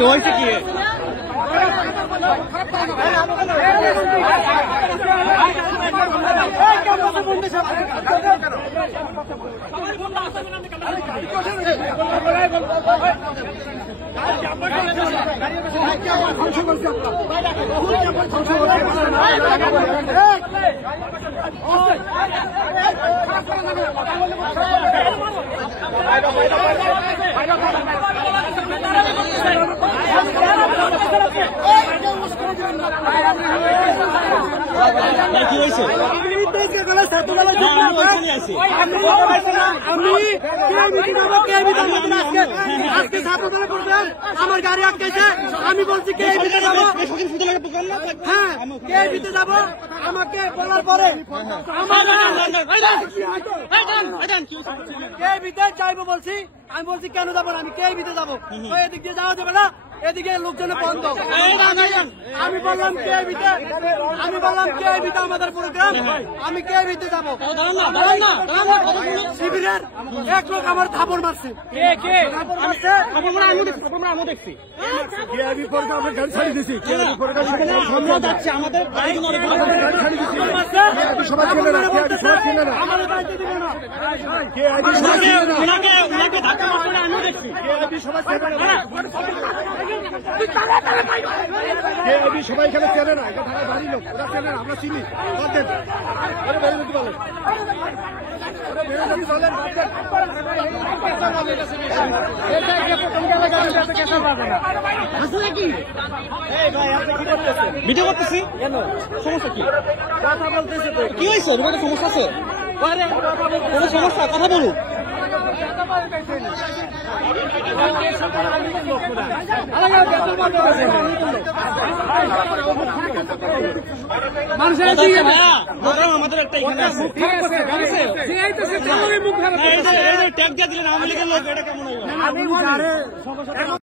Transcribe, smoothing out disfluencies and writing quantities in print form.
হয়েছে কি কি হয়েছে আমার গাড়ি আটকেছে আমি বলছি কে যাবো হ্যাঁ কে দিতে যাবো আমাকে বলার পরে কে বিতে চাইবো বলছি আমি বলছি কেন যাবো না আমি কে বিতে যাবো এদিক দিয়ে যাওয়া যাবে না এদিকে লোকজনে বন্ধ আমি বললাম কে বিতে আমাদের প্রোগ্রাম আমি কে বিতে যাবো শিবিরের এক লোক আমার থাপড় মারছে সবাই এখানে চেনে না, এটা ঢাকা বাড়ির লোক, ওরা চেনে না, আমরা চিনি। ভিডিও করতেছি সমস্যা কি কথা বলতেছে তো কি হয়েছে তোমাদের সমস্যা আছে কোনো সমস্যা কথা বলুন আমাদের একটা এখানে আছে ট্যাগ দিয়ে দিলেন আওয়ামী লীগের লোক এটা কেমন